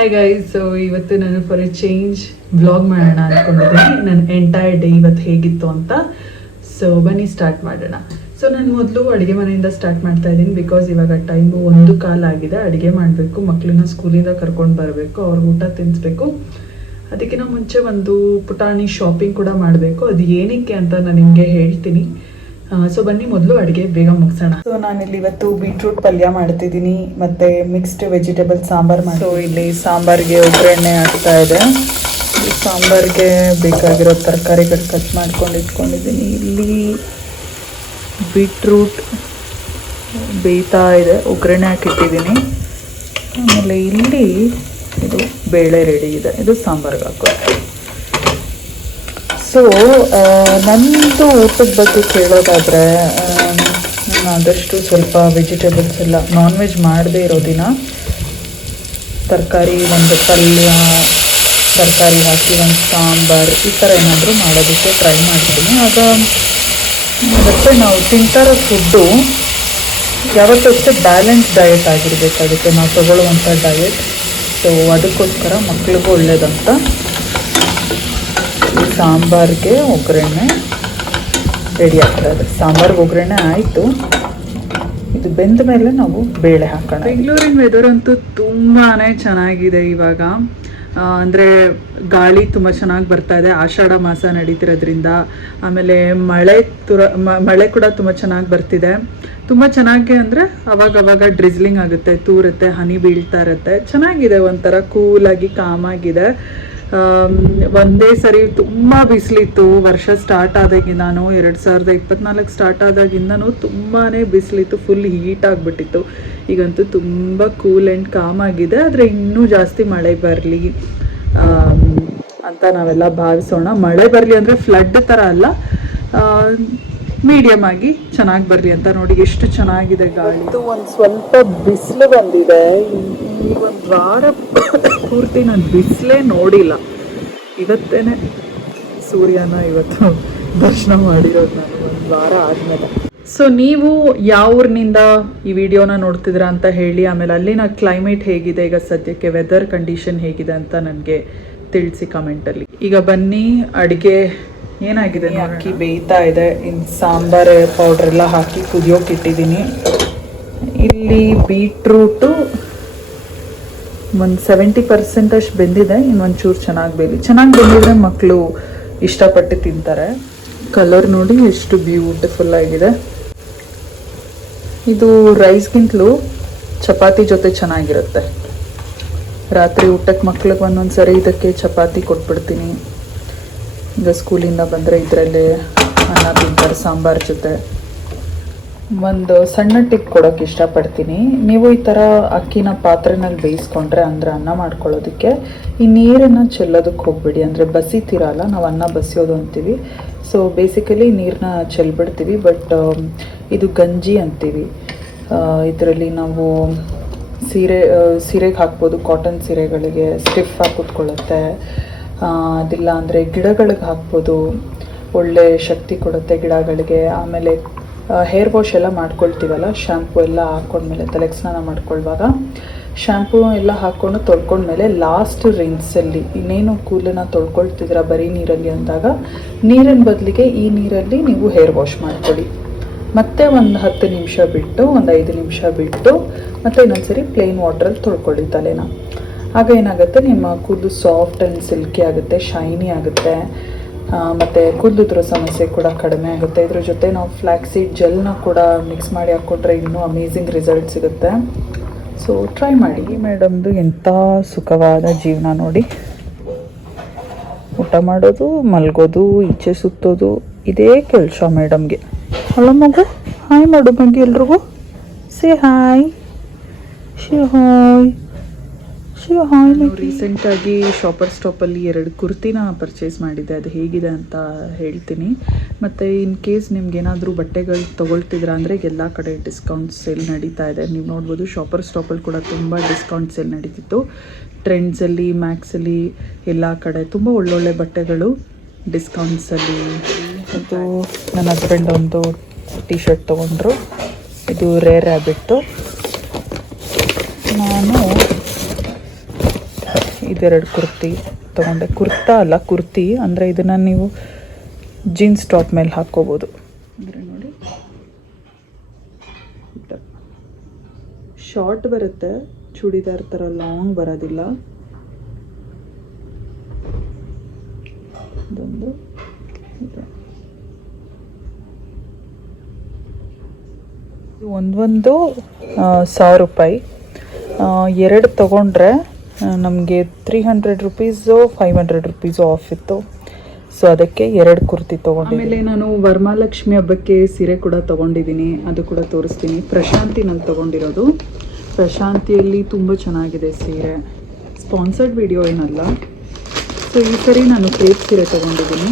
Hi guys so ಇವತ್ತು ನಾನು for A change blog ಮಾಡೋಣ ಅಂದ್ಕೊಂಡಿದ್ದೀನಿ ನನ್ನ ಎಂಟೈರ್ ಡೇ ಇವತ್ತು ಹೇಗಿತ್ತು ಅಂತ. ಸೊ ಬನ್ನಿ ಸ್ಟಾರ್ಟ್ ಮಾಡೋಣ. ಸೊ ನಾನು ಮೊದಲು ಅಡುಗೆ ಮನೆಯಿಂದ ಸ್ಟಾರ್ಟ್ ಮಾಡ್ತಾ ಇದ್ದೀನಿ ಬಿಕಾಸ್ ಇವಾಗ ಟೈಮು ಒಂದು ಕಾಲ ಆಗಿದೆ. ಅಡುಗೆ ಮಾಡಬೇಕು ಮಕ್ಕಳನ್ನ ಸ್ಕೂಲಿಂದ ಕರ್ಕೊಂಡು ಬರಬೇಕು, ಅವ್ರಿಗೆ ಊಟ ತಿನ್ನಿಸ್ಬೇಕು ಅದಕ್ಕಿಂತ ಮುಂಚೆ ಒಂದು ಪುಟಾಣಿ ಶಾಪಿಂಗ್ ಕೂಡ ಮಾಡಬೇಕು. ಅದು ಏನಕ್ಕೆ ಅಂತ ನಾನು ನಿಮಗೆ ಹೇಳ್ತೀನಿ. ಸೊ ಬನ್ನಿ ಮೊದಲು ಅಡುಗೆ ಬೇಗ ಮುಗಿಸೋಣ. ಸೊ ನಾನಿಲ್ಲಿ ಇವತ್ತು ಬೀಟ್ರೂಟ್ ಪಲ್ಯ ಮಾಡ್ತಿದ್ದೀನಿ ಮತ್ತೆ ಮಿಕ್ಸ್ಡ್ ವೆಜಿಟೇಬಲ್ ಸಾಂಬಾರ್ ಮಾಡಿ ಸೊ ಇಲ್ಲಿ ಸಾಂಬಾರ್ಗೆ ಒಗ್ಗರಣೆ ಆಗ್ತಾ ಇದೆ. ಸಾಂಬಾರ್ಗೆ ಬೇಕಾಗಿರೋ ತರಕಾರಿಗಳು ಕಟ್ ಮಾಡ್ಕೊಂಡು ಇಟ್ಕೊಂಡಿದ್ದೀನಿ. ಇಲ್ಲಿ ಬೀಟ್ರೂಟ್ ಬೇಯ್ತಾ ಇದೆ ಒಗ್ಗರಣೆ ಹಾಕಿಟ್ಟಿದ್ದೀನಿ. ಆಮೇಲೆ ಇಲ್ಲಿ ಇದು ಬೇಳೆ ರೆಡಿ ಇದೆ. ಇದು ಸಾಂಬಾರ್ಗೆ ಹಾಕೋದು. ಸೊ ನಂದು ಊಟದ ಬಗ್ಗೆ ಕೇಳೋದಾದರೆ ಆದಷ್ಟು ಸ್ವಲ್ಪ ವೆಜಿಟೇಬಲ್ಸ್ ಎಲ್ಲ ನಾನ್ ವೆಜ್ ಮಾಡದೇ ಇರೋ ದಿನ, ತರಕಾರಿ ಒಂದು ಪಲ್ಯ, ತರಕಾರಿ ಹಾಕಿ ಒಂದು ಸಾಂಬಾರು, ಈ ಥರ ಏನಾದರೂ ಮಾಡೋದಕ್ಕೆ ಟ್ರೈ ಮಾಡ್ತೀನಿ. ಆಗ, ಮತ್ತು ನಾವು ತಿಂತಾರೋ ಫುಡ್ಡು ಯಾವತ್ತೂ ಅಷ್ಟೇ ಬ್ಯಾಲೆನ್ಸ್ ಡಯಟ್ ಆಗಿರಬೇಕು. ಅದಕ್ಕೆ ನಾವು ತಗೊಳ್ಳುವಂಥ ಡಯಟ್ ಸೊ ಅದಕ್ಕೋಸ್ಕರ ಮಕ್ಳಿಗೂ ಒಳ್ಳೇದಂತ. ಸಾಂಬಾರ್ಗೆ ಒಗ್ಗರಣೆ ರೆಡಿ ಆಗ್ತದೆ ಸಾಂಬಾರ್ಗೆ ಒಗ್ಗರಣೆ ಆಯಿತು. ಇದು ಬೆಂದ ಮೇಲೆ ನಾವು ಬೇಳೆ ಹಾಕೋಣ. ಬೆಂಗಳೂರಿನ ವೆದರ್ ಅಂತೂ ತುಂಬಾ ಚೆನ್ನಾಗಿದೆ ಇವಾಗ. ಅಂದರೆ ಗಾಳಿ ತುಂಬ ಚೆನ್ನಾಗಿ ಬರ್ತಾ ಇದೆ. ಆಷಾಢ ಮಾಸ ನಡೀತಿರೋದ್ರಿಂದ ಆಮೇಲೆ ಮಳೆ ತುರ ಮಳೆ ಕೂಡ ತುಂಬ ಚೆನ್ನಾಗಿ ಬರ್ತಿದೆ. ತುಂಬ ಚೆನ್ನಾಗಿ ಅಂದರೆ ಅವಾಗ ಅವಾಗ ಡ್ರಿಸ್ಲಿಂಗ್ ಆಗುತ್ತೆ, ತೂರುತ್ತೆ, ಹನಿ ಬೀಳ್ತಾ ಇರುತ್ತೆ. ಚೆನ್ನಾಗಿದೆ ಒಂಥರ ಕೂಲಾಗಿ ಕಾಮಾಗಿದೆ ಒಂದೇ ಸರಿ ತುಂಬ ಬಿಸಿಲಿತ್ತು. ವರ್ಷ ಸ್ಟಾರ್ಟ್ ಆದಾಗಿಂದಾನು, ಎರಡು ಸಾವಿರದ ಇಪ್ಪತ್ನಾಲ್ಕು ಸ್ಟಾರ್ಟ್ ಆದಾಗಿಂದನೂ ತುಂಬಾ ಬಿಸಿಲಿತ್ತು ಫುಲ್ ಹೀಟ್ ಆಗಿಬಿಟ್ಟಿತ್ತು. ಈಗಂತೂ ತುಂಬ ಕೂಲ್ ಆ್ಯಂಡ್ ಕಾಮ್ ಆಗಿದೆ. ಆದರೆ ಇನ್ನೂ ಜಾಸ್ತಿ ಮಳೆ ಬರಲಿ. ಅಂತ ನಾವೆಲ್ಲ ಭಾವಿಸೋಣ. ಮಳೆ ಬರಲಿ ಅಂದರೆ ಫ್ಲಡ್ ಥರ ಅಲ್ಲ. ಮೀಡಿಯಮ್ ಆಗಿ ಚೆನ್ನಾಗಿ ಬರಲಿ ಅಂತ ನೋಡಿ ಎಷ್ಟು ಚೆನ್ನಾಗಿದೆ ಗಾಳಿ. ಒಂದು ಸ್ವಲ್ಪ ಬಿಸಿಲು ಬಂದಿದೆ. ಈ ಒಂದು ವಾರ ಪೂರ್ತಿ ನಾನು ಬಿಸಿಲೇ ನೋಡಿಲ್ಲ. ಇವತ್ತೇನೆ ಸೂರ್ಯನ ಇವತ್ತು ದರ್ಶನ ಮಾಡಿರೋದು ನಾನು ಒಂದು ವಾರ ಆದಮೇಲೆ. ಸೊ ನೀವು ಯಾವ ಊರಿನಿಂದ ಈ ವಿಡಿಯೋನ ನೋಡ್ತಿದ್ದೀರಾ ಅಂತ ಹೇಳಿ ಆಮೇಲೆ ಅಲ್ಲಿನ ಕ್ಲೈಮೇಟ್ ಹೇಗಿದೆ ಈಗ ಸದ್ಯಕ್ಕೆ ವೆದರ್ ಕಂಡೀಷನ್ ಹೇಗಿದೆ ಅಂತ ನನಗೆ ತಿಳಿಸಿ ಕಮೆಂಟಲ್ಲಿ ಈಗ ಬನ್ನಿ ಅಡುಗೆ ಏನಾಗಿದೆ. ಅಕ್ಕಿ ಬೇಯ್ತಾ ಇದೆ. ಇನ್ನು ಸಾಂಬಾರ್ ಪೌಡ್ರೆಲ್ಲ ಹಾಕಿ ಕುದಿಯೋಕೆ ಇಟ್ಟಿದ್ದೀನಿ. ಇಲ್ಲಿ ಬೀಟ್ರೂಟು ಒಂದು ಸೆವೆಂಟಿ ಪರ್ಸೆಂಟ್ ಅಷ್ಟು ಬೆಂದಿದೆ, ಇನ್ನೊಂಚೂರು ಚೆನ್ನಾಗಿ ಬೇಯಲಿ ಚೆನ್ನಾಗಿ ಬೆಂದಿದ್ರೆ ಮಕ್ಕಳು ಇಷ್ಟಪಟ್ಟು ತಿಂತಾರೆ. ಕಲರ್ ನೋಡಿ ಎಷ್ಟು ಬ್ಯೂಟಿಫುಲ್ ಆಗಿದೆ. ಇದು ರೈಸ್ಗಿಂತಲೂ ಚಪಾತಿ ಜೊತೆ ಚೆನ್ನಾಗಿರುತ್ತೆ. ರಾತ್ರಿ ಊಟಕ್ಕೆ ಮಕ್ಳಿಗೆ ಒಂದೊಂದು ಸರಿ ಇದಕ್ಕೆ ಚಪಾತಿ ಕೊಟ್ಬಿಡ್ತೀನಿ. ಈಗ ಸ್ಕೂಲಿಂದ ಬಂದರೆ ಇದರಲ್ಲೇ ಅನ್ನ, ತಿಂತಾರೆ, ಸಾಂಬಾರ್ ಜೊತೆ. ಒಂದು ಸಣ್ಣ ಟಿಪ್ ಕೊಡೋಕೆ ಇಷ್ಟಪಡ್ತೀನಿ. ನೀವು ಈ ಥರ ಅಕ್ಕಿನ ಪಾತ್ರೆನಲ್ಲಿ ಬೇಯಿಸ್ಕೊಂಡ್ರೆ ಅಂದರೆ ಅನ್ನ ಮಾಡ್ಕೊಳ್ಳೋದಕ್ಕೆ ಈ ನೀರನ್ನು ಚೆಲ್ಲೋದಕ್ಕೆ ಹೋಗ್ಬಿಡಿ. ಅಂದರೆ ಬಸಿತೀರಲ್ಲ ನಾವು ಅನ್ನ ಬಸಿಯೋದು ಅಂತೀವಿ. ಸೊ ಬೇಸಿಕಲಿ ನೀರನ್ನ ಚೆಲ್ಬಿಡ್ತೀವಿ ಬಟ್ ಇದು ಗಂಜಿ ಅಂತೀವಿ. ಇದರಲ್ಲಿ ನಾವು ಸೀರೆ ಸೀರೆಗೆ ಹಾಕ್ಬೋದು ಕಾಟನ್ ಸೀರೆಗಳಿಗೆ ಸ್ಟಿಫ್ ಆಗಿ ಕೂತ್ಕೊಳ್ಳುತ್ತೆ. ಅದಿಲ್ಲ ಅಂದರೆ ಗಿಡಗಳಿಗೆ ಹಾಕ್ಬೋದು. ಒಳ್ಳೆ ಶಕ್ತಿ ಕೊಡುತ್ತೆ ಗಿಡಗಳಿಗೆ. ಆಮೇಲೆ ಹೇರ್ ವಾಶ್ ಎಲ್ಲ ಮಾಡ್ಕೊಳ್ತೀವಲ್ಲ? ಶ್ಯಾಂಪು ಎಲ್ಲ ಹಾಕ್ಕೊಂಡ್ಮೇಲೆ ತಲೆಗೆ ಸ್ನಾನ ಮಾಡ್ಕೊಳ್ವಾಗ ಶ್ಯಾಂಪು ಎಲ್ಲ ಹಾಕ್ಕೊಂಡು ತೊಳ್ಕೊಂಡ್ಮೇಲೆ ಲಾಸ್ಟ್ ರಿನ್ಸಲ್ಲಿ ಇನ್ನೇನು ಕೂಲನ್ನ ತೊಳ್ಕೊಳ್ತಿದ್ರ ಬರೀ ನೀರಲ್ಲಿ ಅಂದಾಗ, ನೀರಿನ ಬದಲಿಗೆ ಈ ನೀರಲ್ಲಿ ನೀವು ಹೇರ್ ವಾಶ್ ಮಾಡ್ಕೊಳ್ಳಿ. ಮತ್ತೆ ಒಂದು ಹತ್ತು ನಿಮಿಷ ಬಿಟ್ಟು, ಒಂದು ಐದು ನಿಮಿಷ ಬಿಟ್ಟು, ಮತ್ತೆ ಇನ್ನೊಂದ್ಸರಿ ಪ್ಲೇನ್ ವಾಟ್ರಲ್ಲಿ ತೊಳ್ಕೊಳ್ಳಿ ತಲೆನ. ಆಗ ಏನಾಗುತ್ತೆ? ನಿಮ್ಮ ಕೂದಲು ಸಾಫ್ಟ್ ಆ್ಯಂಡ್ ಸಿಲ್ಕಿ ಆಗುತ್ತೆ ಶೈನಿ ಆಗುತ್ತೆ. ಮತ್ತೆ ಕೂದಲುದ್ರ ಸಮಸ್ಯೆ ಕೂಡ ಕಡಿಮೆ ಆಗುತ್ತೆ. ಇದ್ರ ಜೊತೆ ನಾವು ಫ್ಲ್ಯಾಕ್ಸೀಡ್ ಜೆಲ್ನ ಕೂಡ ಮಿಕ್ಸ್ ಮಾಡಿ ಹಾಕ್ಕೊಂಡ್ರೆ ಇನ್ನೂ ಅಮೇಝಿಂಗ್ ರಿಸಲ್ಟ್ ಸಿಗುತ್ತೆ. ಸೊ ಟ್ರೈ ಮಾಡಿ. ಮೇಡಮ್ದು ಎಂಥ ಸುಖವಾದ ಜೀವನ ನೋಡಿ. ಊಟ ಮಾಡೋದು, ಮಲ್ಗೋದು, ಈಚೆ ಸುತ್ತೋದು, ಇದೇ ಕೆಲಸ ಮೇಡಮ್ಗೆ. ಅಲ್ಲ ಮಗು, ಹಾಯ್ ಮಾಡು ಮಗಿ ಎಲ್ರಿಗೂ. ಸೇ ಹಾಯ್ ಶಿ ಹಾಯ್ ಶಿ ಹಾಯ್ ರೀಸೆಂಟಾಗಿ ಶಾಪರ್ ಸ್ಟಾಪಲ್ಲಿ ಎರಡು ಕುರ್ತಿನ ಪರ್ಚೇಸ್ ಮಾಡಿದ್ದೆ. ಅದು ಹೇಗಿದೆ ಅಂತ ಹೇಳ್ತೀನಿ. ಮತ್ತು ಇನ್ ಕೇಸ್ ನಿಮ್ಗೇನಾದರೂ ಬಟ್ಟೆಗಳು ತೊಗೊಳ್ತಿದ್ರ ಅಂದರೆ ಎಲ್ಲ ಕಡೆ ಡಿಸ್ಕೌಂಟ್ ಸೇಲ್ ನಡೀತಾ ಇದೆ. ನೀವು ನೋಡ್ಬೋದು ಶಾಪರ್ ಸ್ಟಾಪಲ್ಲಿ ಕೂಡ ತುಂಬ ಡಿಸ್ಕೌಂಟ್ ಸೇಲ್ ನಡೀತಿತ್ತು. ಟ್ರೆಂಡ್ಸಲ್ಲಿ ಮ್ಯಾಕ್ಸಲ್ಲಿ ಎಲ್ಲ ಕಡೆ ತುಂಬ ಒಳ್ಳೊಳ್ಳೆ ಬಟ್ಟೆಗಳು ಡಿಸ್ಕೌಂಟ್ಸಲ್ಲಿ ಇದು ನನ್ನ ಹಸ್ಬೆಂಡ್ ಒಂದು ಟಿ ಶರ್ಟ್ ತೊಗೊಂಡ್ರು. ಇದು ರೇರ್ ಹ್ಯಾಬಿಟ್ಟು ನಾನು ಇದೆರಡು ಕುರ್ತಿ ತೊಗೊಂಡೆ. ಕುರ್ತಾ ಅಲ್ಲ, ಕುರ್ತಿ. ಅಂದರೆ ಇದನ್ನು ನೀವು ಜೀನ್ಸ್ ಟಾಪ್ ಮೇಲೆ ಹಾಕ್ಕೋಬೋದು. ಅಂದರೆ ನೋಡಿ. ಶಾರ್ಟ್ ಬರುತ್ತೆ. ಚೂಡಿದಾರ್ ಥರ ಲಾಂಗ್ ಬರೋದಿಲ್ಲ. ಇದೊಂದು. ಇದು. ಒಂದೊಂದು ಸಾವಿರ ರೂಪಾಯಿ. ಎರಡು ತೊಗೊಂಡ್ರೆ ನಮಗೆ three hundred rupees five hundred rupees off ಇತ್ತು. ಸೊ ಅದಕ್ಕೆ ಎರಡು ಕುರ್ತಿ ತೊಗೊಂಡು ಆಮೇಲೆ ನಾನು ವರ್ಮಾಲಕ್ಷ್ಮಿ ಹಬ್ಬಕ್ಕೆ ಸೀರೆ ಕೂಡ ತೊಗೊಂಡಿದ್ದೀನಿ. ಅದು ಕೂಡ ತೋರಿಸ್ತೀನಿ. ಪ್ರಶಾಂತಿ ನಾನು ತೊಗೊಂಡಿರೋದು. ಪ್ರಶಾಂತಿಯಲ್ಲಿ ತುಂಬ ಚೆನ್ನಾಗಿದೆ ಸೀರೆ. ಸ್ಪಾನ್ಸರ್ಡ್ ವಿಡಿಯೋ ಏನಲ್ಲ. ಸೊ ಈ ಸರಿ ನಾನು ಕ್ರೇಪ್ ಸೀರೆ ತೊಗೊಂಡಿದ್ದೀನಿ.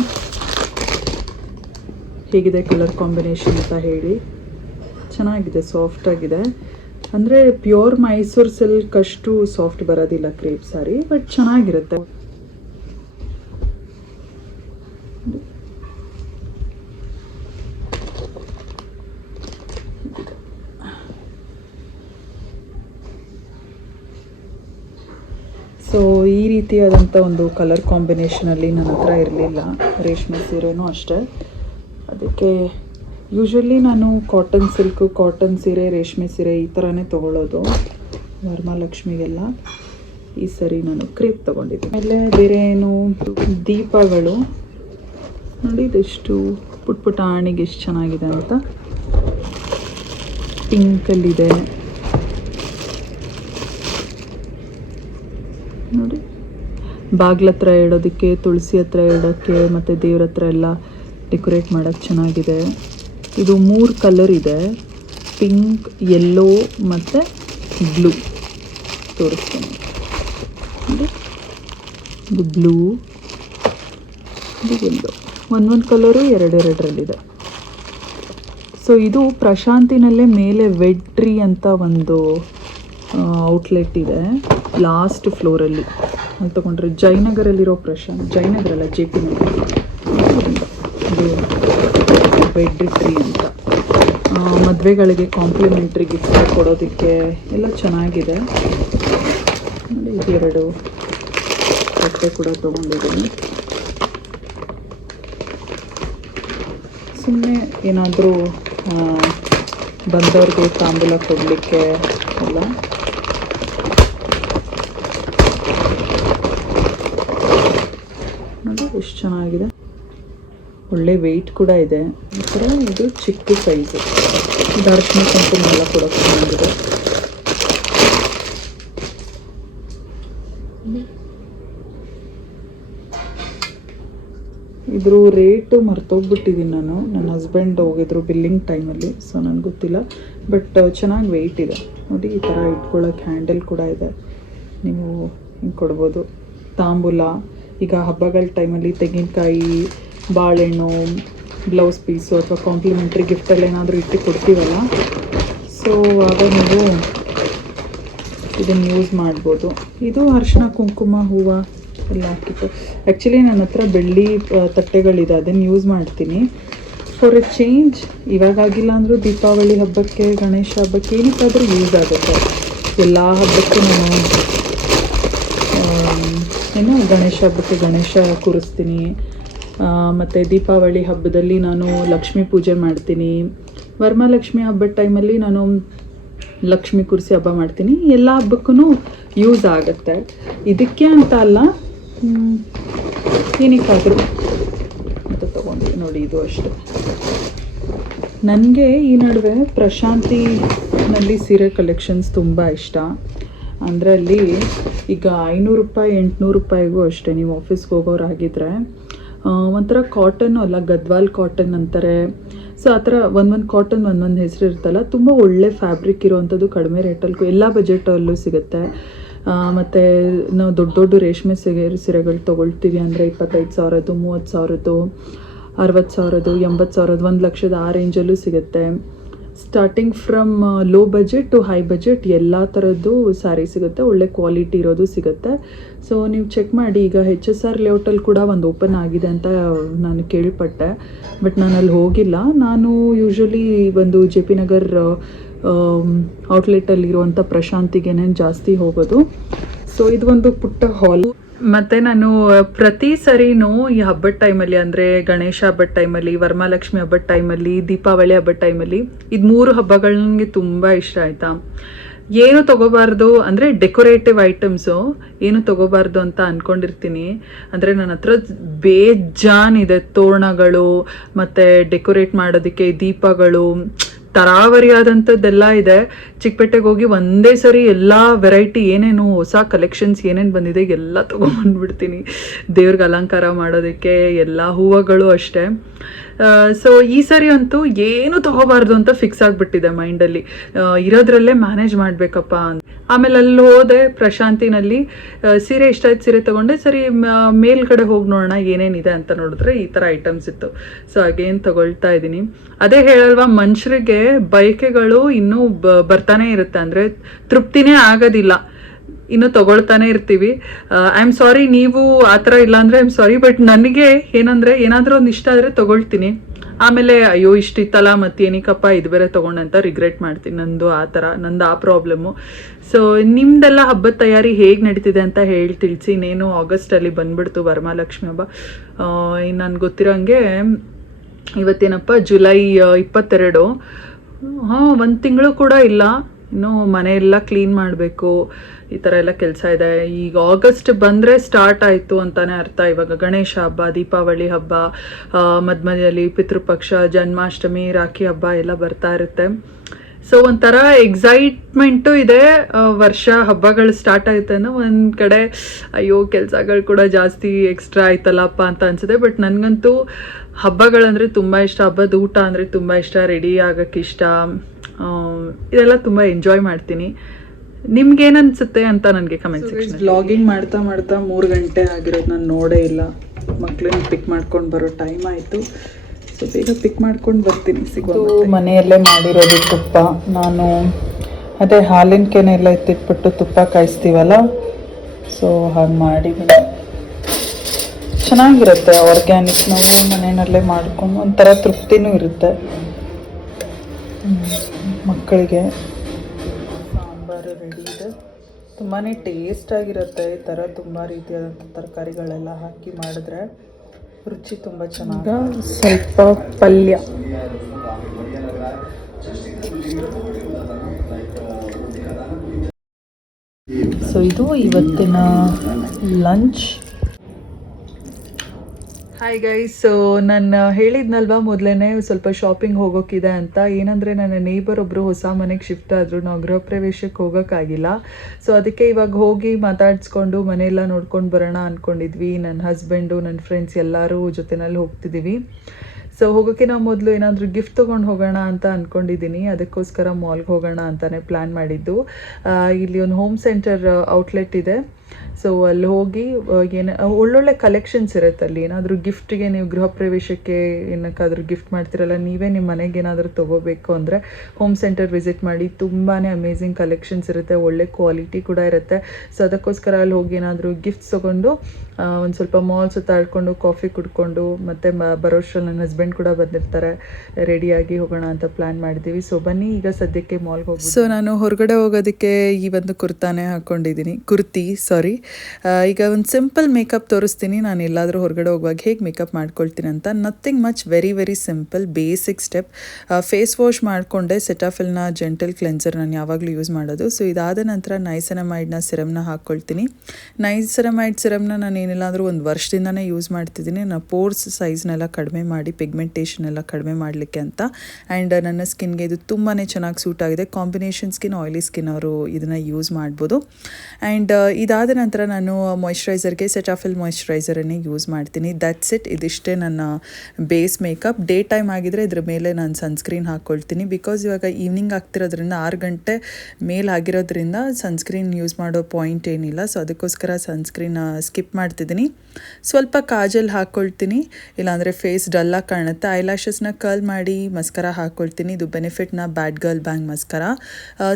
ಹೇಗಿದೆ ಕಲರ್ ಕಾಂಬಿನೇಷನ್ ಅಂತ ಹೇಳಿ. ಚೆನ್ನಾಗಿದೆ ಸಾಫ್ಟ್ ಆಗಿದೆ. ಅಂದರೆ ಪ್ಯೂರ್ ಮೈಸೂರು ಸಿಲ್ಕ್ ಅಷ್ಟು ಸಾಫ್ಟ್ ಬರೋದಿಲ್ಲ ಕ್ರೇಪ್ ಸಾರಿ ಬಟ್ ಚೆನ್ನಾಗಿರುತ್ತೆ. ಸೊ ಈ ರೀತಿಯಾದಂಥ ಒಂದು ಕಲರ್ ಕಾಂಬಿನೇಷನಲ್ಲಿ ನನ್ನ ಹತ್ರ ಇರಲಿಲ್ಲ. ರೇಷ್ಮೆ ಸೀರೆನೂ ಅಷ್ಟೇ. ಅದಕ್ಕೆ ಯೂಶ್ವಲಿ ನಾನು ಕಾಟನ್ ಸಿಲ್ಕು ಕಾಟನ್ ಸೀರೆ, ರೇಷ್ಮೆ ಸೀರೆ ಈ ಥರನೇ ತೊಗೊಳ್ಳೋದು. ವರಮಹಾಲಕ್ಷ್ಮಿಗೆಲ್ಲ ಈ ಸರಿ ನಾನು ಕ್ರೀಪ್ ತೊಗೊಂಡಿದ್ದೆ ಆಮೇಲೆ ಬೇರೆ ಏನು ದೀಪಗಳು. ನೋಡಿ ಇದೆಷ್ಟು ಪುಟ್ ಪುಟ್ಟ ಆಣಿಗೆ ಎಷ್ಟು ಚೆನ್ನಾಗಿದೆ ಅಂತ. ಪಿಂಕಲ್ಲಿದೆ ನೋಡಿ. ಬಾಗ್ಲ ಹತ್ರ ಇಡೋದಕ್ಕೆ, ತುಳಸಿ ಹತ್ರ ಇಡೋಕ್ಕೆ ಮತ್ತು ದೇವ್ರ ಹತ್ರ ಎಲ್ಲ ಡೆಕೋರೇಟ್ ಮಾಡೋಕ್ಕೆ ಚೆನ್ನಾಗಿದೆ. ಇದು ಮೂರು ಕಲರ್ ಇದೆ. ಪಿಂಕ್ ಯೆಲ್ಲೋ ಮತ್ತು ಬ್ಲೂ ತೋರಿಸ್ತೀನಿ. ಇದು ಬ್ಲೂ ಇದು ಯೆಲ್ಲೋ ಒಂದೊಂದು ಕಲರು ಎರಡೆರಡರಲ್ಲಿದೆ. ಸೊ ಇದು ಪ್ರಶಾಂತಿನಲ್ಲೇ ಮೇಲೆ ವೆಡ್ ಟ್ರೀ ಅಂತ ಒಂದು ಔಟ್ಲೆಟ್ ಇದೆ. ಲಾಸ್ಟ್ ಫ್ಲೋರಲ್ಲಿ ಅಲ್ಲಿ. ತೊಗೊಂಡ್ರೆ ಜಯನಗರಲ್ಲಿರೋ ಪ್ರಶಾಂತ್ ಜಯನಗರಲ್ಲ J P Nagar. Wedtree ಅಂತ. ಮದುವೆಗಳಿಗೆ ಕಾಂಪ್ಲಿಮೆಂಟ್ರಿ ಗಿಫ್ಟ್ ಕೊಡೋದಕ್ಕೆ ಎಲ್ಲ ಚೆನ್ನಾಗಿದೆ. ನೋಡಿ, ಇದೆರಡು ಬಟ್ಟೆ ಕೂಡ ತೊಗೊಂಡಿದ್ದೀನಿ. ಸುಮ್ಮನೆ ಏನಾದರೂ ಬಂದವ್ರಿಗೆ ತಾಂಬೂಲ ಕೊಡಲಿಕ್ಕೆ ಎಲ್ಲ. ನೋಡಿ, ಎಷ್ಟು ಚೆನ್ನಾಗಿದೆ. ಒಳ್ಳೆ ವೆಯ್ಟ್ ಕೂಡ ಇದೆ. ಥರ ಇದು ಚಿಕ್ಕ ಸೈಜು ಇದು ಅರಿಶಿನ ಕುಂಕುಮ ಎಲ್ಲ ಕೂಡ ಚೆನ್ನಾಗಿದೆ. ಇದ್ರ ರೇಟು ಮರ್ತೋಗ್ಬಿಟ್ಟಿದ್ದೀನಿ ನಾನು. ನನ್ನ ಹಸ್ಬೆಂಡ್ ಹೋಗಿದ್ರು ಬಿಲ್ಲಿಂಗ್ ಟೈಮಲ್ಲಿ ಸೊ ನನಗೆ ಗೊತ್ತಿಲ್ಲ. ಬಟ್ ಚೆನ್ನಾಗಿ ವೆಯ್ಟ್ ಇದೆ. ನೋಡಿ, ಈ ಥರ ಇಟ್ಕೊಳ್ಳೋಕೆ ಹ್ಯಾಂಡಲ್ ಕೂಡ ಇದೆ. ನೀವು ಹಿಂಗೆ ಕೊಡ್ಬೋದು. ತಾಂಬೂಲ, ಈಗ ಹಬ್ಬಗಳ ಟೈಮಲ್ಲಿ ತೆಂಗಿನಕಾಯಿ ಬಾಳೆಹಣ್ಣು ಬ್ಲೌಸ್ ಪೀಸು ಅಥವಾ ಕಾಂಪ್ಲಿಮೆಂಟ್ರಿ ಗಿಫ್ಟಲ್ಲಿ ಏನಾದರೂ ಇಟ್ಟು ಕೊಡ್ತೀವಲ್ಲ? ಸೊ ಆಗ ನೀವು ಇದನ್ನು ಯೂಸ್ ಮಾಡ್ಬೋದು. ಇದು ಅರಿಶಿನ ಕುಂಕುಮ, ಹೂವು ಎಲ್ಲ ಹಾಕಿತ್ತು ಆ್ಯಕ್ಚುಲಿ ನನ್ನ ಹತ್ರ ಬೆಳ್ಳಿ ತಟ್ಟೆಗಳಿದೆ. ಅದನ್ನು ಯೂಸ್ ಮಾಡ್ತೀನಿ. ಫಾರ್ ಎ ಚೇಂಜ್ ಇವಾಗಾಗಿಲ್ಲ ಅಂದರೂ ದೀಪಾವಳಿ ಹಬ್ಬಕ್ಕೆ, ಗಣೇಶ ಹಬ್ಬಕ್ಕೆ ಏನಕ್ಕಾದರೂ ಯೂಸ್ ಆಗುತ್ತೆ. ಎಲ್ಲ ಹಬ್ಬಕ್ಕೂ ನಾನು ಏನು ಗಣೇಶ ಹಬ್ಬಕ್ಕೆ ಗಣೇಶ ಕೂರಿಸ್ತೀನಿ. ಮತ್ತು ದೀಪಾವಳಿ ಹಬ್ಬದಲ್ಲಿ ನಾನು ಲಕ್ಷ್ಮೀ ಪೂಜೆ ಮಾಡ್ತೀನಿ. ವರಮಹಾಲಕ್ಷ್ಮಿ ಹಬ್ಬದ ಟೈಮಲ್ಲಿ ನಾನು ಲಕ್ಷ್ಮಿ ಕುರ್ಸಿ ಹಬ್ಬ ಮಾಡ್ತೀನಿ. ಎಲ್ಲ ಹಬ್ಬಕ್ಕೂ ಯೂಸ್ ಆಗುತ್ತೆ. ಇದಕ್ಕೆ ಅಂತ ಅಲ್ಲ ಏನಕ್ಕಾದರೂ ಅಂತ ತೊಗೊಂಡು ನೋಡಿ ಇದು ಅಷ್ಟೆ. ನನಗೆ ಈ ನಡುವೆ ಪ್ರಶಾಂತಿನಲ್ಲಿ ಸೀರೆ ಕಲೆಕ್ಷನ್ಸ್ ತುಂಬ ಇಷ್ಟ. ಅಂದರೆ ಅಲ್ಲಿ ಈಗ ಐನೂರು ರೂಪಾಯಿ, ಎಂಟುನೂರು ರೂಪಾಯಿಗೂ ಅಷ್ಟೇ. ನೀವು ಆಫೀಸ್ಗೆ ಹೋಗೋರಾಗಿದ್ದರೆ ಒಂಥರ ಕಾಟನ್ನು ಅಲ್ಲ, ಗದ್ವಾಲ್ ಕಾಟನ್ ಅಂತಾರೆ. ಸೊ ಆ ಥರ ಒಂದೊಂದು ಕಾಟನ್ ಒಂದೊಂದು ಹೆಸರು ಇರುತ್ತಲ್ಲ, ತುಂಬ ಒಳ್ಳೆ ಫ್ಯಾಬ್ರಿಕ್ ಇರೋವಂಥದ್ದು ಕಡಿಮೆ ರೇಟಲ್ಲಿ ಎಲ್ಲ ಬಜೆಟಲ್ಲೂ ಸಿಗುತ್ತೆ. ಮತ್ತು ನಾವು ದೊಡ್ಡ ದೊಡ್ಡ ರೇಷ್ಮೆ ಸೀರೆ, ಸೀರೆಗಳು ತೊಗೊಳ್ತೀವಿ ಅಂದರೆ ಇಪ್ಪತ್ತೈದು ಸಾವಿರದ್ದು, ಮೂವತ್ತು ಸಾವಿರದ್ದು, ಅರವತ್ತು ಸಾವಿರದ್ದು, ಎಂಬತ್ತು ಸಾವಿರದ್ದು, ಒಂದು ಲಕ್ಷದ ಆ ರೇಂಜಲ್ಲೂ ಸಿಗುತ್ತೆ. Starting from low budget to high budget ಎಲ್ಲ ಥರದ್ದು ಸ್ಯಾರಿ ಸಿಗುತ್ತೆ, ಒಳ್ಳೆ ಕ್ವಾಲಿಟಿ ಇರೋದು ಸಿಗುತ್ತೆ. ಸೊ ನೀವು ಚೆಕ್ ಮಾಡಿ, ಈಗ ಹೆಚ್ ಎಸ್ ಆರ್ ಲೇಔಟಲ್ಲಿ ಕೂಡ ಒಂದು ಓಪನ್ ಆಗಿದೆ ಅಂತ ನಾನು ಕೇಳ್ಪಟ್ಟೆ. ಬಟ್ ನಾನು ಅಲ್ಲಿ ಹೋಗಿಲ್ಲ. ನಾನು ಯೂಶ್ವಲಿ ಒಂದು ಜೆ ಪಿ ನಗರ್ ಔಟ್ಲೆಟಲ್ಲಿರುವಂಥ ಪ್ರಶಾಂತಿಗೆ ಜಾಸ್ತಿ ಹೋಗೋದು. ಸೊ ಇದು ಒಂದು ಪುಟ್ಟ ಹಾಲ್ ಮತ್ತು ನಾನು ಪ್ರತಿ ಸರಿನೂ ಈ ಹಬ್ಬದ ಟೈಮಲ್ಲಿ ಅಂದರೆ ಗಣೇಶ ಹಬ್ಬದ ಟೈಮಲ್ಲಿ ವರಮಹಾಲಕ್ಷ್ಮಿ ಹಬ್ಬದ ಟೈಮಲ್ಲಿ ದೀಪಾವಳಿ ಹಬ್ಬದ ಟೈಮಲ್ಲಿ ಇದು ಮೂರು ಹಬ್ಬಗಳು ನನಗೆ ತುಂಬ ಇಷ್ಟ ಆಯಿತಾ. ಏನು ತಗೋಬಾರ್ದು ಅಂದರೆ ಡೆಕೋರೇಟಿವ್ ಐಟಮ್ಸು ಏನು ತಗೋಬಾರ್ದು ಅಂತ ಅಂದ್ಕೊಂಡಿರ್ತೀನಿ ಅಂದರೆ ನನ್ನ ಹತ್ರ ಇದೆ ತೋರಣಗಳು, ಮತ್ತು ಡೆಕೋರೇಟ್ ಮಾಡೋದಕ್ಕೆ ದೀಪಗಳು ತರಾವರಿಯಾದಂಥದ್ದೆಲ್ಲ ಇದೆ. ಚಿಕ್ಕಪೇಟೆಗೆ ಹೋಗಿ ಒಂದೇ ಸರಿ ಎಲ್ಲ ವೆರೈಟಿ ಏನೇನು ಹೊಸ ಕಲೆಕ್ಷನ್ಸ್ ಏನೇನು ಬಂದಿದೆ ಎಲ್ಲ ತೊಗೊಂಬಂದ್ಬಿಡ್ತೀನಿ ದೇವ್ರಿಗೆ ಅಲಂಕಾರ ಮಾಡೋದಕ್ಕೆ, ಎಲ್ಲ ಹೂವುಗಳು ಅಷ್ಟೇ. ಸೊ ಈ ಸರಿ ಅಂತೂ ಏನು ತಗೋಬಾರ್ದು ಅಂತ ಫಿಕ್ಸ್ ಆಗಿಬಿಟ್ಟಿದೆ ಮೈಂಡಲ್ಲಿ ಇರೋದ್ರಲ್ಲೇ ಮ್ಯಾನೇಜ್ ಮಾಡಬೇಕಪ್ಪ ಅಂತ. ಆಮೇಲೆ ಅಲ್ಲಿ ಹೋದೆ ಪ್ರಶಾಂತಿನಲ್ಲಿ ಸೀರೆ ಇಷ್ಟ ಆಯ್ತು ಸೀರೆ ತಗೊಂಡೆ, ಸರಿ ಮೇಲ್ಗಡೆ ಹೋಗಿ ನೋಡೋಣ, ಏನೇನಿದೆ ಅಂತ ನೋಡಿದ್ರೆ ಈ ಥರ ಐಟಮ್ಸ್ ಇತ್ತು. ಸೊ ಅಗೇನ್ ತಗೊಳ್ತಾ ಇದ್ದೀನಿ. ಅದೇ ಹೇಳಲ್ವಾ ಮನುಷ್ಯರಿಗೆ ಬಯಕೆಗಳು ಇನ್ನೂ ಬರ್ತಾನೆ ಇರುತ್ತೆ. ಅಂದರೆ ತೃಪ್ತಿನೇ ಆಗೋದಿಲ್ಲ. ಇನ್ನು ತಗೊಳ್ತಾನೆ ಇರ್ತೀವಿ. ಐ ಆಮ್ ಸಾರಿ ನೀವು ಆ ಥರ ಇಲ್ಲ ಅಂದರೆ ಐ ಆಮ್ ಸಾರಿ ಬಟ್ ನನಗೆ ಏನಂದರೆ ಏನಾದರೂ ಒಂದು ಇಷ್ಟ ಆದರೆ ತೊಗೊಳ್ತೀನಿ. ಆಮೇಲೆ ಅಯ್ಯೋ, ಇಷ್ಟಿತ್ತಲ್ಲ, ಮತ್ತೆ ಏನಕ್ಕಪ್ಪ, ಇದು ಬೇರೆ ತೊಗೊಂಡಂತ ರಿಗ್ರೆಟ್ ಮಾಡ್ತೀನಿ. ನಂದು ಆ ಥರ, ನಂದು ಆ ಪ್ರಾಬ್ಲಮ್ಮು ಸೊ ನಿಮ್ದೆಲ್ಲ ಹಬ್ಬದ ತಯಾರಿ ಹೇಗೆ ನಡೀತಿದೆ ಅಂತ ಹೇಳಿ ತಿಳಿಸಿ. ಇನ್ನೇನು ಆಗಸ್ಟಲ್ಲಿ ಬಂದ್ಬಿಡ್ತು ವರಮಹಾಲಕ್ಷ್ಮಿ ಹಬ್ಬ. ನನಗೆ ಗೊತ್ತಿರೋ ಹಂಗೆ ಇವತ್ತೇನಪ್ಪ ಜುಲೈ ಇಪ್ಪತ್ತೆರಡು. ಹಾಂ, ಒಂದು ತಿಂಗಳು ಕೂಡ ಇಲ್ಲ. ಇನ್ನು ಮನೆಯೆಲ್ಲ ಕ್ಲೀನ್ ಮಾಡಬೇಕು ಈ ಥರ ಎಲ್ಲ ಕೆಲಸ ಇದೆ. ಈಗ ಆಗಸ್ಟ್ ಬಂದರೆ ಸ್ಟಾರ್ಟ್ ಆಯಿತು ಅಂತಾನೆ ಅರ್ಥ. ಇವಾಗ ಗಣೇಶ ಹಬ್ಬ ದೀಪಾವಳಿ ಹಬ್ಬ ಮಧ್ಯ ಮಧ್ಯದಲ್ಲಿ ಪಿತೃಪಕ್ಷ ಜನ್ಮಾಷ್ಟಮಿ ರಾಖಿ ಹಬ್ಬ ಎಲ್ಲ ಬರ್ತಾ ಇರುತ್ತೆ. ಸೊ ಒಂಥರ ಎಕ್ಸೈಟ್ಮೆಂಟು ಇದೆ ವರ್ಷ ಹಬ್ಬಗಳು ಸ್ಟಾರ್ಟ್ ಆಗುತ್ತೆ ಅನ್ನೋ ಒಂದು ಕಡೆ ಅಯ್ಯೋ ಕೆಲಸಗಳು ಕೂಡ ಜಾಸ್ತಿ ಎಕ್ಸ್ಟ್ರಾ ಆಯ್ತಲ್ಲಪ್ಪ ಅಂತ ಅನಿಸುತ್ತೆ. ಬಟ್ ನನಗಂತೂ ಹಬ್ಬಗಳಂದರೆ ತುಂಬ ಇಷ್ಟ. ಹಬ್ಬದ ಊಟ ಅಂದರೆ ತುಂಬ ಇಷ್ಟ. ರೆಡಿ ಆಗೋಕ್ಕೆ ಇಷ್ಟ. ಆ, ಇದೆಲ್ಲ ತುಂಬ ಎಂಜಾಯ್ ಮಾಡ್ತೀನಿ. ನಿಮ್ಗೆ ಅನ್ಸುತ್ತೆ ಅಂತ ನನಗೆ ಕಮೆಂಟ್ ಸೆಕ್ಷನ್ ಬ್ಲಾಗಿಂಗ್ ಮಾಡ್ತಾ ಮಾಡ್ತಾ ಮೂರು ಗಂಟೆ ಆಗಿರೋದು ನಾನು ನೋಡೇ ಇಲ್ಲ. ಮಕ್ಕಳನ್ನ ಪಿಕ್ ಮಾಡ್ಕೊಂಡು ಬರೋ ಟೈಮ್ ಆಯಿತು. ಸೊ ಬೇಗ ಪಿಕ್ ಮಾಡ್ಕೊಂಡು ಬರ್ತೀನಿ ಸಿಗೋದು ಮನೆಯಲ್ಲೇ ಮಾಡಿರೋದು ತುಪ್ಪ. ನಾನು ಅದೇ ಹಾಲಿನ ಕೆನೆ ಎಲ್ಲ ಎತ್ತಿಟ್ಬಿಟ್ಟು ತುಪ್ಪ ಕಾಯಿಸ್ತೀವಲ್ಲ? ಸೊ ಹಾಗೆ ಮಾಡಿದ್ದೀನಿ ಚೆನ್ನಾಗಿರುತ್ತೆ ಆರ್ಗ್ಯಾನಿಕ್ ನಾವು ಮನೆಯಲ್ಲೇ ಮಾಡ್ಕೊಂಡು ಒಂಥರ ತೃಪ್ತಿನೂ ಇರುತ್ತೆ. ಮಕ್ಕಳಿಗೆ ಸಾಂಬಾರು ರೆಡಿ ಇದೆ. ತುಂಬಾ ಟೇಸ್ಟ್ ಆಗಿರುತ್ತೆ ಈ ಥರ ತುಂಬ ರೀತಿಯಾದಂಥ ತರಕಾರಿಗಳೆಲ್ಲ ಹಾಕಿ ಮಾಡಿದ್ರೆ ರುಚಿ ತುಂಬ ಚೆನ್ನಾಗಿ ಸ್ವಲ್ಪ ಪಲ್ಯ. ಸೊ ಇದು ಇವತ್ತಿನ ಲಂಚ್ ಹಾಯ್ ಗೈಸ್ ಸೊ ನಾನು ಹೇಳಿದ್ನಲ್ವಾ ಮೊದಲೇ ಸ್ವಲ್ಪ ಶಾಪಿಂಗ್ ಹೋಗೋಕ್ಕಿದೆ ಅಂತ. ಏನಂದರೆ ನನ್ನ ನೇಬರ್ ಒಬ್ಬರು ಹೊಸ ಮನೆಗೆ ಶಿಫ್ಟ್ ಆದರು, ನಾವು ಗೃಹ ಪ್ರವೇಶಕ್ಕೆ ಹೋಗೋಕ್ಕಾಗಿಲ್ಲ ಸೊ ಅದಕ್ಕೆ ಇವಾಗ ಹೋಗಿ ಮಾತಾಡಿಸ್ಕೊಂಡು ಮನೆಯೆಲ್ಲ ನೋಡ್ಕೊಂಡು ಬರೋಣ ಅಂದ್ಕೊಂಡಿದ್ವಿ ನನ್ನ ಹಸ್ಬೆಂಡು ನನ್ನ ಫ್ರೆಂಡ್ಸ್ ಎಲ್ಲರೂ ಜೊತೆನಲ್ಲಿ ಹೋಗ್ತಿದ್ದೀವಿ ಸೊ ಹೋಗೋಕ್ಕೆ ನಾವು ಮೊದಲು ಏನಾದರೂ ಗಿಫ್ಟ್ ತೊಗೊಂಡು ಹೋಗೋಣ ಅಂತ ಅಂದ್ಕೊಂಡಿದ್ದೀನಿ ಅದಕ್ಕೋಸ್ಕರ ಮಾಲ್ಗೆ ಹೋಗೋಣ ಅಂತಲೇ ಪ್ಲ್ಯಾನ್ ಮಾಡಿದ್ದು. ಇಲ್ಲಿ ಒಂದು ಹೋಮ್ ಸೆಂಟರ್ ಔಟ್ಲೆಟ್ ಇದೆ. ಸೊ ಅಲ್ಲಿ ಹೋಗಿ ಏನು ಒಳ್ಳೊಳ್ಳೆ ಕಲೆಕ್ಷನ್ಸ್ ಇರುತ್ತೆ ಅಲ್ಲಿ. ಏನಾದರೂ ಗಿಫ್ಟಿಗೆ ನೀವು ಗೃಹ ಪ್ರವೇಶಕ್ಕೆ ಏನಕ್ಕಾದ್ರೂ ಗಿಫ್ಟ್ ಮಾಡ್ತಿರಲ್ಲ, ನೀವೇ ನಿಮ್ಮ ಮನೆಗೆ ಏನಾದರೂ ತೊಗೋಬೇಕು ಅಂದರೆ ಹೋಮ್ ಸೆಂಟರ್ ವಿಸಿಟ್ ಮಾಡಿ ತುಂಬಾ ಅಮೇಝಿಂಗ್ ಕಲೆಕ್ಷನ್ಸ್ ಇರುತ್ತೆ, ಒಳ್ಳೆ ಕ್ವಾಲಿಟಿ ಕೂಡ ಇರುತ್ತೆ. ಸೊ ಅದಕ್ಕೋಸ್ಕರ ಅಲ್ಲಿ ಹೋಗಿ ಏನಾದರೂ ಗಿಫ್ಟ್ಸ್ ತೊಗೊಂಡು ಒಂದು ಸ್ವಲ್ಪ ಮಾಲ್ ಸುತ್ತಾಡ್ಕೊಂಡು ಕಾಫಿ ಕುಡ್ಕೊಂಡು, ಮತ್ತು ಬರೋಷ್ಟ್ರಲ್ಲಿ ನನ್ನ ಹಸ್ಬೆಂಡ್ ಕೂಡ ಬಂದಿರ್ತಾರೆ ರೆಡಿಯಾಗಿ ಹೋಗೋಣ ಅಂತ ಪ್ಲ್ಯಾನ್ ಮಾಡಿದ್ದೀವಿ. ಸೊ ಬನ್ನಿ, ಈಗ ಸದ್ಯಕ್ಕೆ ಮಾಲ್ಗೆ ಹೋಗಿ ಸೊ ನಾನು ಹೊರಗಡೆ ಹೋಗೋದಕ್ಕೆ ಈ ಒಂದು ಕುರ್ತಾನೆ ಹಾಕ್ಕೊಂಡಿದ್ದೀನಿ ಕುರ್ತಿ ಸಾರಿ. ಈಗ ಒಂದು ಸಿಂಪಲ್ ಮೇಕಪ್ ತೋರಿಸ್ತೀನಿ. ನಾನು ಎಲ್ಲಾದರೂ ಹೊರಗಡೆ ಹೋಗುವಾಗ ಹೇಗೆ ಮೇಕಪ್ ಮಾಡ್ಕೊಳ್ತೀನಿ ಅಂತ. Nothing much very very simple basic step face wash ಮಾಡಿಕೊಂಡೆ. ಸೆಟಾಫಿಲ್ನ ಜೆಂಟಲ್ ಕ್ಲೆನ್ಸರ್ ನಾನು ಯಾವಾಗಲೂ ಯೂಸ್ ಮಾಡೋದು. ಸೊ ಇದಾದ ನಂತರ ನೈಸನಮೈಡ್ನ ಸಿರಮ್ನ ಹಾಕ್ಕೊಳ್ತೀನಿ ನೈಸನಮೈಡ್ ಸಿರಮ್ನ ನಾನು ಏನಿಲ್ಲ ಅಂದರೂ ಒಂದು ವರ್ಷದಿಂದನೇ ಯೂಸ್ ಮಾಡ್ತಿದ್ದೀನಿ. ನಾನು ಪೋರ್ಸ್ ಸೈಜ್ನೆಲ್ಲ ಕಡಿಮೆ ಮಾಡಿ ಪಿಗ್ಮೆಂಟೇಷನ್ ಎಲ್ಲ ಕಡಿಮೆ ಮಾಡಲಿಕ್ಕೆ ಅಂತ. ಆ್ಯಂಡ್ ನನ್ನ ಸ್ಕಿನ್ಗೆ ಇದು ತುಂಬಾ ಚೆನ್ನಾಗಿ ಸೂಟ್ ಆಗಿದೆ. ಕಾಂಬಿನೇಷನ್ ಸ್ಕಿನ್ ಆಯಿಲಿ ಸ್ಕಿನ್ ಅವರು ಇದನ್ನು ಯೂಸ್ ಮಾಡ್ಬೋದು. ಆ್ಯಂಡ್ ಇದಾದ ನಂತರ ನಾನು ಮಾಯಿಶ್ಚರೈಸರ್ಗೆ ಸೆಟ್ ಆಫಿಲ್ ಮಾಯಿಶ್ಚರೈಸರನ್ನೇ ಯೂಸ್ ಮಾಡ್ತೀನಿ. ದಟ್ಸ್ ಇಟ್ ಇದಿಷ್ಟೇ ನನ್ನ ಬೇಸ್ ಮೇಕಪ್ ಡೇ ಟೈಮ್ ಆಗಿದ್ರೆ ಇದ್ರ ಮೇಲೆ ನಾನು ಸನ್ಸ್ಕ್ರೀನ್ ಹಾಕ್ಕೊಳ್ತೀನಿ ಬಿಕಾಸ್ ಇವಾಗ ಈವ್ನಿಂಗ್ ಆಗ್ತಿರೋದ್ರಿಂದ ಆರು ಗಂಟೆ ಮೇಲ್ ಆಗಿರೋದ್ರಿಂದ ಸನ್ಸ್ಕ್ರೀನ್ ಯೂಸ್ ಮಾಡೋ ಪಾಯಿಂಟ್ ಏನಿಲ್ಲ. ಸೊ ಅದಕ್ಕೋಸ್ಕರ ಸನ್ಸ್ಕ್ರೀನ್ ಸ್ಕಿಪ್ ಮಾಡ್ತಿದ್ದೀನಿ. ಸ್ವಲ್ಪ ಕಾಜಲ್ ಹಾಕ್ಕೊಳ್ತೀನಿ ಇಲ್ಲಾಂದರೆ ಫೇಸ್ ಡಲ್ಲಾಗಿ ಕಾಣುತ್ತೆ. ಐಲ್ಯಾಶಸ್ನ ಕರ್ಲ್ ಮಾಡಿ ಮಸ್ಕರ ಹಾಕ್ಕೊಳ್ತೀನಿ ಇದು ಬೆನಿಫಿಟ್ನ bad girl bang mascara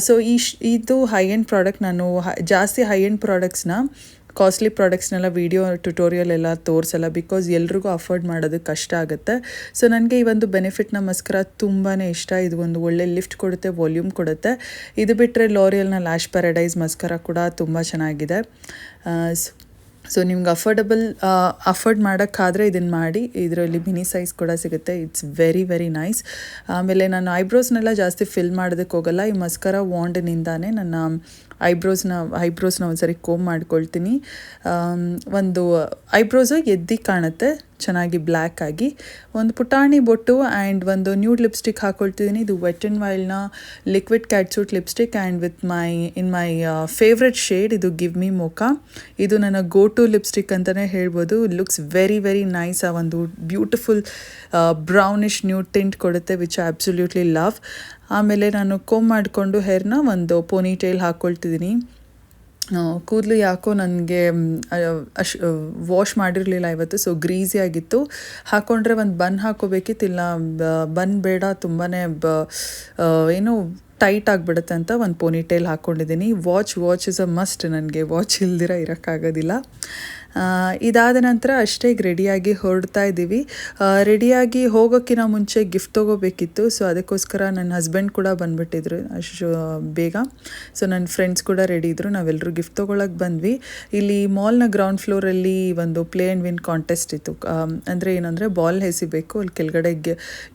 so ಈ ಇದು ಹೈ ಎಂಡ್ ಪ್ರಾಡಕ್ಟ್ ನಾನು ಜಾಸ್ತಿ ಹೈ ಎಂಡ್ ಪ್ರಾಡಕ್ಟ್ಸ್ನ ಕಾಸ್ಟ್ಲಿ ಪ್ರಾಡಕ್ಟ್ಸ್ನೆಲ್ಲ ವೀಡಿಯೋ ಟ್ಯುಟೋರಿಯಲ್ ಎಲ್ಲ ತೋರಿಸಲ್ಲ ಬಿಕಾಸ್ ಎಲ್ರಿಗೂ ಅಫೋರ್ಡ್ ಮಾಡೋದಕ್ಕೆ ಕಷ್ಟ ಆಗುತ್ತೆ. ಸೊ ನನಗೆ ಈ ಒಂದು ಬೆನಿಫಿಟ್ನ ಮಸ್ಕರ ತುಂಬಾ ಇಷ್ಟ. ಇದು ಒಂದು ಒಳ್ಳೆ ಲಿಫ್ಟ್ ಕೊಡುತ್ತೆ ವಾಲ್ಯೂಮ್ ಕೊಡುತ್ತೆ. ಇದು ಬಿಟ್ಟರೆ ಲಾರಿಯಲ್ನ ಲ್ಯಾಶ್ ಪ್ಯಾರಡೈಸ್ ಮಸ್ಕರ ಕೂಡ ತುಂಬ ಚೆನ್ನಾಗಿದೆ. ಸೊ ನಿಮ್ಗೆ ಅಫೋರ್ಡಬಲ್ ಅಫೋರ್ಡ್ ಮಾಡೋಕ್ಕಾದರೆ ಇದನ್ನು ಮಾಡಿ, ಇದರಲ್ಲಿ ಮಿನಿ ಸೈಜ್ ಕೂಡ ಸಿಗುತ್ತೆ. ಇಟ್ಸ್ ವೆರಿ ವೆರಿ ನೈಸ್ ಆಮೇಲೆ ನಾನು ಐಬ್ರೋಸ್ನೆಲ್ಲ ಜಾಸ್ತಿ ಫಿಲ್ ಮಾಡೋದಕ್ಕೆ ಹೋಗಲ್ಲ ಈ ಮಸ್ಕರ ವಾಂಡ್ನಿಂದಾನೇ ನನ್ನ ಐಬ್ರೋಸ್ನ ಐಬ್ರೋಸ್ನ ಒಂದ್ಸರಿ ಕೋಮ್ ಮಾಡ್ಕೊಳ್ತೀನಿ. ಒಂದು ಐಬ್ರೋಸು ಎದ್ದಿ ಕಾಣುತ್ತೆ, ಚೆನ್ನಾಗಿ ಬ್ಲ್ಯಾಕ್ ಆಗಿ. ಒಂದು ಪುಟಾಣಿ ಬೊಟ್ಟು ಆ್ಯಂಡ್ ಒಂದು ನ್ಯೂಡ್ ಲಿಪ್ಸ್ಟಿಕ್ ಹಾಕ್ಕೊಳ್ತಿದ್ದೀನಿ ಇದು wet and ವೈಲ್ಡ್ನ liquid catsuit lipstick and with my in my favourite shade ಇದು ಗಿವ್ ಮಿ ಮೋಕಾ ಇದು ನನ್ನ ಗೋ ಟು ಲಿಪ್ಸ್ಟಿಕ್ ಅಂತಲೇ ಹೇಳ್ಬೋದು ಲುಕ್ಸ್ ವೆರಿ ವೆರಿ ನೈಸ್ ಆ ಒಂದು ಬ್ಯೂಟಿಫುಲ್ ಬ್ರೌನಿಶ್ ನ್ಯೂ ಟಿಂಟ್ ಕೊಡುತ್ತೆ ವಿಚ್ ಅಬ್ಸಲ್ಯೂಟ್ಲಿ ಲವ್ ಆಮೇಲೆ ನಾನು ಕೋಮ್ ಮಾಡಿಕೊಂಡು ಹೇರ್ನ ಒಂದು ಪೋನಿ ಟೈಲ್ ಹಾಕ್ಕೊಳ್ತಿದ್ದೀನಿ ಕೂದಲು ಯಾಕೋ ನನಗೆ ಅಶ್ ವಾಶ್ ಮಾಡಿರಲಿಲ್ಲ ಇವತ್ತು ಸೊ ಗ್ರೀಸಿ ಆಗಿತ್ತು. ಹಾಕ್ಕೊಂಡ್ರೆ ಒಂದು ಬನ್ ಹಾಕೋಬೇಕಿತ್ತು, ಇಲ್ಲ ಬನ್ ಬೇಡ ತುಂಬಾ ಬ ಏನು ಟೈಟ್ ಆಗಿಬಿಡುತ್ತೆ ಅಂತ ಒಂದು ಪೋನಿ ಟೈಲ್ ಹಾಕ್ಕೊಂಡಿದ್ದೀನಿ watch watch is a must ನನಗೆ ವಾಚ್ ಇಲ್ದಿರ ಇರೋಕ್ಕಾಗೋದಿಲ್ಲ. ಇದಾದ ನಂತರ ಅಷ್ಟೇ ರೆಡಿಯಾಗಿ ಹೊರಡ್ತಾ ಇದ್ದೀವಿ. ರೆಡಿಯಾಗಿ ಹೋಗೋಕ್ಕಿಂತ ಮುಂಚೆ ಗಿಫ್ಟ್ ತೊಗೋಬೇಕಿತ್ತು. ಸೊ ಅದಕ್ಕೋಸ್ಕರ ನನ್ನ ಹಸ್ಬೆಂಡ್ ಕೂಡ ಬಂದುಬಿಟ್ಟಿದ್ರು ಅಷ್ಟು ಬೇಗ. ಸೊ ನನ್ನ ಫ್ರೆಂಡ್ಸ್ ಕೂಡ ರೆಡಿ ಇದ್ದರು ನಾವೆಲ್ಲರೂ ಗಿಫ್ಟ್ ತೊಗೊಳಕ್ಕೆ ಬಂದ್ವಿ. ಇಲ್ಲಿ ಮಾಲ್ನ ಗ್ರೌಂಡ್ ಫ್ಲೋರಲ್ಲಿ ಒಂದು ಪ್ಲೇ ಆ್ಯಂಡ್ ವಿನ್ ಕಾಂಟೆಸ್ಟ್ ಇತ್ತು. ಅಂದರೆ ಏನಂದರೆ ಬಾಲ್ ಎಸಿಬೇಕು. ಅಲ್ಲಿ ಕೆಳಗಡೆ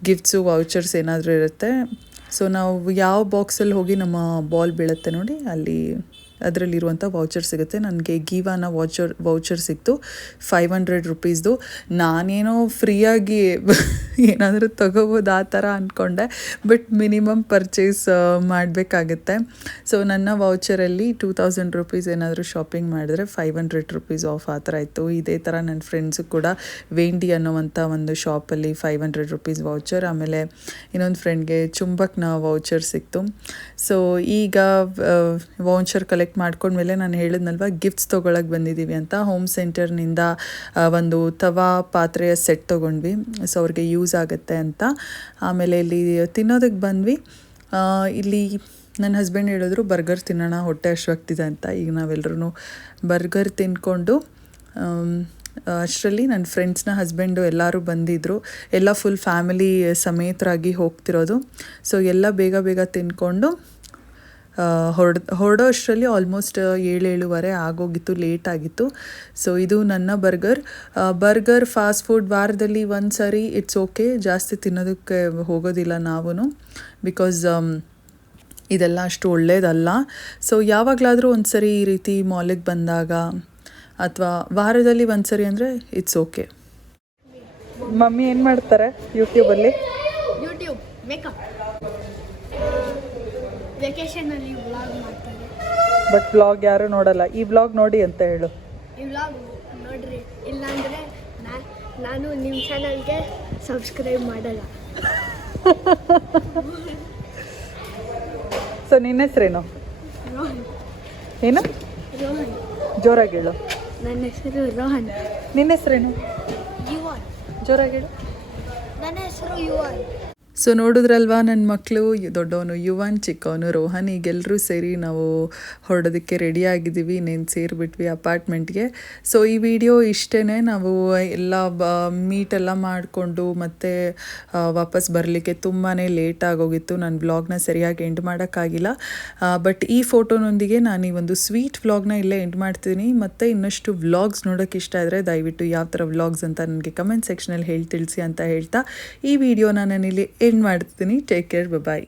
ಗಿಫ್ಟ್ಸು ವೌಚರ್ಸ್ ಏನಾದರೂ ಇರುತ್ತೆ. ಸೊ ನಾವು ಯಾವ ಬಾಕ್ಸಲ್ಲಿ ಹೋಗಿ ನಮ್ಮ ಬಾಲ್ ಬೀಳುತ್ತೆ ನೋಡಿ, ಅಲ್ಲಿ ಅದರಲ್ಲಿರುವಂಥ ವೌಚರ್ ಸಿಗುತ್ತೆ. ನನಗೆ ಗೀವಾನ ವಾಚರ್ ವೌಚರ್ ಸಿಕ್ತು. ಫೈವ್ ಹಂಡ್ರೆಡ್ ರುಪೀಸ್ದು ನಾನೇನೋ ಫ್ರೀಯಾಗಿ ಏನಾದರೂ ತಗೋಬೋದು ಆ ಥರ ಅಂದ್ಕೊಂಡೆ ಬಟ್ ಮಿನಿಮಮ್ ಪರ್ಚೇಸ್ ಮಾಡಬೇಕಾಗುತ್ತೆ. ಸೊ ನನ್ನ ವೌಚರಲ್ಲಿ ಟೂ ತೌಸಂಡ್ ರುಪೀಸ್ ಏನಾದರೂ ಶಾಪಿಂಗ್ ಮಾಡಿದ್ರೆ ಫೈವ್ ಹಂಡ್ರೆಡ್ ರುಪೀಸ್ ಆಫ್ ಆ ಥರ ಇತ್ತು. ಇದೇ ಥರ ನನ್ನ ಫ್ರೆಂಡ್ಸು ಕೂಡ ವೇಂಡಿ ಅನ್ನೋವಂಥ ಒಂದು ಶಾಪಲ್ಲಿ ಫೈವ್ ಹಂಡ್ರೆಡ್ ರುಪೀಸ್ ವೌಚರ್ ಆಮೇಲೆ ಇನ್ನೊಂದು ಫ್ರೆಂಡ್ಗೆ ಚುಂಬಕ್ನ ವೌಚರ್ ಸಿಕ್ತು. ಸೊ ಈಗ ವೌಚರ್ ಕಲೆಕ್ಟ್ ಮಾಡ್ಕೊಂಡ್ಮೇಲೆ ನಾನು ಹೇಳಿದ್ನಲ್ವ ಗಿಫ್ಟ್ಸ್ ತೊಗೊಳಕ್ಕೆ ಬಂದಿದ್ದೀವಿ ಅಂತ. ಹೋಮ್ ಸೆಂಟರ್ನಿಂದ ಒಂದು ತವಾ ಪಾತ್ರೆಯ ಸೆಟ್ ತೊಗೊಂಡ್ವಿ. ಸೊ ಅವ್ರಿಗೆ ಯೂಸ್ ಆಗುತ್ತೆ ಅಂತ. ಆಮೇಲೆ ಇಲ್ಲಿ ತಿನ್ನೋದಕ್ಕೆ ಬಂದ್ವಿ. ಇಲ್ಲಿ ನನ್ನ ಹಸ್ಬೆಂಡ್ ಹೇಳಿದ್ರು ಬರ್ಗರ್ ತಿನ್ನೋಣ, ಹೊಟ್ಟೆ ಹಶ್ವಾಗ್ತಿದೆ ಅಂತ. ಈಗ ನಾವೆಲ್ಲರೂ ಬರ್ಗರ್ ತಿನ್ಕೊಂಡು ಅಷ್ಟರಲ್ಲಿ ನನ್ನ ಫ್ರೆಂಡ್ಸ್ನ ಹಸ್ಬೆಂಡು ಎಲ್ಲರೂ ಬಂದಿದ್ದರು ಎಲ್ಲ ಫುಲ್ ಫ್ಯಾಮಿಲಿ ಸಮೇತರಾಗಿ ಹೋಗ್ತಿರೋದು. ಸೊ ಎಲ್ಲ ಬೇಗ ಬೇಗ ತಿನ್ಕೊಂಡು ಹೊರಡ್ ಹೊರಡೋ ಅಷ್ಟರಲ್ಲಿ ಆಲ್ಮೋಸ್ಟ್ ಏಳು ಏಳುವರೆ ಆಗೋಗಿತ್ತು ಲೇಟ್ ಆಗಿತ್ತು. ಸೊ ಇದು ನನ್ನ ಬರ್ಗರ್. ಬರ್ಗರ್ ಫಾಸ್ಟ್ ಫುಡ್ ವಾರದಲ್ಲಿ ಒಂದು ಸಾರಿ ಇಟ್ಸ್ ಓಕೆ ಜಾಸ್ತಿ ತಿನ್ನೋದಕ್ಕೆ ಹೋಗೋದಿಲ್ಲ ನಾವು ಬಿಕಾಸ್ ಇದೆಲ್ಲ ಅಷ್ಟು ಒಳ್ಳೇದಲ್ಲ. ಸೊ ಯಾವಾಗಲಾದರೂ ಒಂದು ಸರಿ ಈ ರೀತಿ ಮಾಲಿಗೆ ಬಂದಾಗ ಅಥವಾ ವಾರದಲ್ಲಿ ಒಂದು ಸರಿ ಅಂದರೆ ಇಟ್ಸ್ ಓಕೆ ಮಮ್ಮಿ ಏನು ಮಾಡ್ತಾರೆ ಯೂಟ್ಯೂಬಲ್ಲಿ ಯೂಟ್ಯೂಬ್ ಮೇಕಪ್ ವೆಕೇಶನಲ್ಲಿ ವ್ಲಾಗ್ ಮಾಡ್ತಾರೆ. ಬಟ್ ಬ್ಲಾಗ್ ಯಾರು ನೋಡಲ್ಲ. ಈ ಬ್ಲಾಗ್ ನೋಡಿ ಅಂತ ಹೇಳು. ಈ ವ್ಲಾಗ್ ನೋಡ್ರಿ. ಇಲ್ಲಾಂದರೆ ನಾನು ನಿಮ್ಮ ಚಾನಲ್ಗೆ ಸಬ್ಸ್ಕ್ರೈಬ್ ಮಾಡಲ್ಲ. ಸೊ ನಿನ್ನ ಹೆಸರೇನು? ರೋಹನ್. ಏನು? ರೋಹನ್. ಜೋರಾಗಿ ಹೇಳು. ನನ್ನ ಹೆಸರು ರೋಹನ್. ನಿನ್ನ ಹೆಸರೇನು? ಯುವನ್. ಜೋರಾಗಿ ಹೇಳು. ನನ್ನ ಹೆಸರು ಯುವನ್. ಸೊ ನೋಡಿದ್ರಲ್ವಾ ನನ್ನ ಮಕ್ಕಳು ದೊಡ್ಡವನು ಯುವನ್, ಚಿಕ್ಕವನು ರೋಹನ್. ಈಗೆಲ್ಲರೂ ಸೇರಿ ನಾವು ಹೊರಡೋದಕ್ಕೆ ರೆಡಿ ಆಗಿದ್ದೀವಿ. ಇನ್ನೇನು ಸೇರಿಬಿಟ್ವಿ ಅಪಾರ್ಟ್ಮೆಂಟ್ಗೆ ಸೊ ಈ ವಿಡಿಯೋ ಇಷ್ಟೇ ನಾವು ಎಲ್ಲ ಬ ಮೀಟೆಲ್ಲ ಮಾಡಿಕೊಂಡು ಮತ್ತೆ ವಾಪಸ್ ಬರಲಿಕ್ಕೆ ತುಂಬಾ ಲೇಟ್ ಆಗೋಗಿತ್ತು. ನಾನು ಬ್ಲಾಗ್ನ ಸರಿಯಾಗಿ ಎಂಡ್ ಮಾಡೋಕ್ಕಾಗಿಲ್ಲ. ಬಟ್ ಈ ಫೋಟೋನೊಂದಿಗೆ ನಾನು ಈ ಒಂದು ಸ್ವೀಟ್ ವ್ಲಾಗ್ನ ಇಲ್ಲೇ ಎಂಡ್ ಮಾಡ್ತೀನಿ. ಮತ್ತು ಇನ್ನಷ್ಟು ವ್ಲಾಗ್ಸ್ ನೋಡೋಕ್ಕೆ ಇಷ್ಟ ಆದರೆ ದಯವಿಟ್ಟು ಯಾವ ಥರ ವ್ಲಾಗ್ಸ್ ಅಂತ ನನಗೆ ಕಮೆಂಟ್ ಸೆಕ್ಷನಲ್ಲಿ ಹೇಳಿ, ತಿಳಿಸಿ ಅಂತ ಹೇಳ್ತಾ ಈ ವಿಡಿಯೋನ ನಾನಿಲ್ಲಿ ಎಂಡ್ ಮಾಡ್ತೀನಿ. Take care bye